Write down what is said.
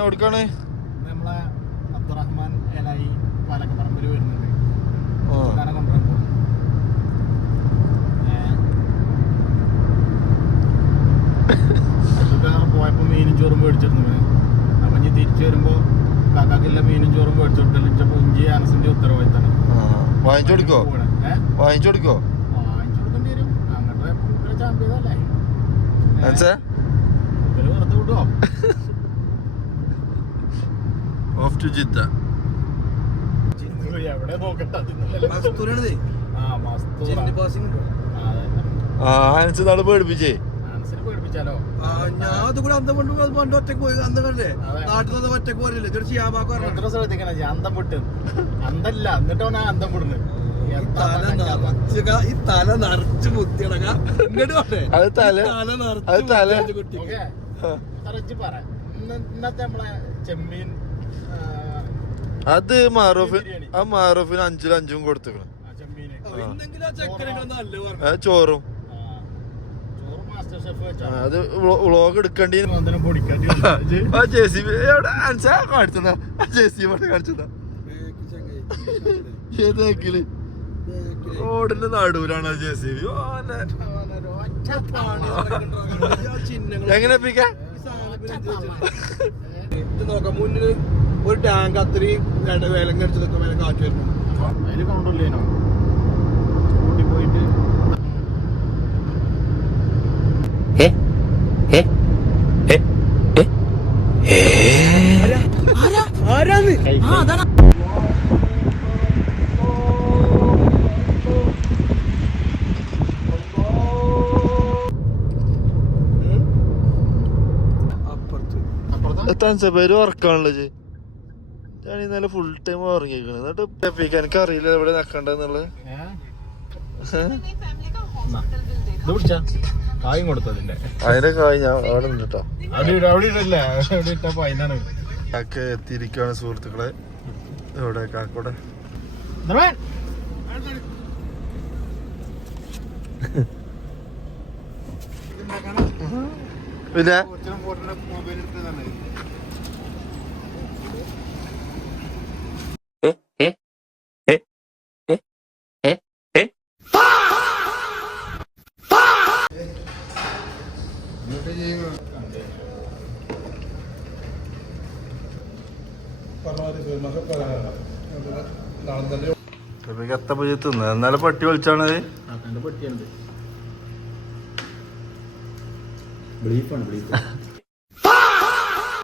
എവിടേക്കാണ്? നമ്മളെ അബ്ദുറഹ്മാൻ എലായി പാലക്കപ്പറമ്പിൽ വരുന്നുണ്ട്. കൊണ്ടുവരാൻ പോകും. പോയപ്പോ മീനും ചോറും മേടിച്ചിരുന്നു. അപ്പൊ ഇനി തിരിച്ചു വരുമ്പോ കാക്കാക്കില്ല മീനും ചോറും മേടിച്ചോട്ടില്ല. പുഞ്ചി അനസിന്റെ ഉത്തരവാദിത്തമാണ്. വാങ്ങിച്ചു കൊടുക്കോ? വാങ്ങിച്ചു കൊടുക്കോ? വാങ്ങിച്ചു കൊടുക്കേണ്ടി വരും. അങ്ങോട്ട് ചാമ്പ്യതല്ലേ വെറുതെ വിടുവോ? Off to Jeddah. എവിടെ നോക്കട്ടെ. അനസ് നാളെ പേടിപ്പിച്ചേ. പേടിപ്പിച്ചാലോ? ഞാൻ അതുകൂടെ അന്തം പണ്ട് ഒറ്റക്ക് പോയി അന്തല്ലേ നാട്ടിൽ ഒറ്റക്ക് പോരില്ലേ തീർച്ചയായും ശ്രദ്ധിക്കണ അന്തം വിട്ട് അന്തല്ല എന്നിട്ടോ അന്തം വിടുന്നത്. ഈ തല നിറച്ച് മുത്തിയടങ്ങ ഇന്നത്തെ നമ്മളെ ചെമ്മീൻ അത് മാറൂഫിന് 5-5 കൊടുത്തിക്കണം. ചോറും അത് വ്ളോഗ് എടുക്കേണ്ടി. ജെസിബി എവിടെ കാണിച്ചതാ? ജെസിബി കാണിച്ചതാ ഏതാക്കില് റോഡിന്റെ നടുവിലാണ് ജെസിബി. എങ്ങനെ നോക്കാം മുന്നില് ഒരു ടാങ്ക് അത്രയും വേലം കടിച്ചതൊക്കെ വേല കാറ്റ് വരുന്നു. അതില് കൗണ്ടില്ലേനോ കൂട്ടി പോയിട്ട് പേര് ഉറക്കാണല്ലോ. ഞാൻ ഇന്നലെ ഫുൾ ടൈം ഉറങ്ങിയിരിക്കണ. എന്നിട്ട് എനിക്ക് അറിയില്ല എവിടെ നിക്കണ്ടെന്നുള്ളത്. കായും കൊടുത്തതിന്റെ അതിന്റെ കായ് ഞാൻ അവിടെ നിന്നിട്ടോ. അവിടെ ഇട്ടപ്പോ അതിനാണ് കാക്ക എത്തിയിരിക്കുകയാണ് സുഹൃത്തുക്കളെ. എവിടെ കാക്കോടെ? പിന്നെ എത്തപ്പോ തിന്ന എന്നാലും പട്ടി വിളിച്ചാണത്. പട്ടിയാണ് ബ്ലീഫാണ് ബ്ലീഫ്.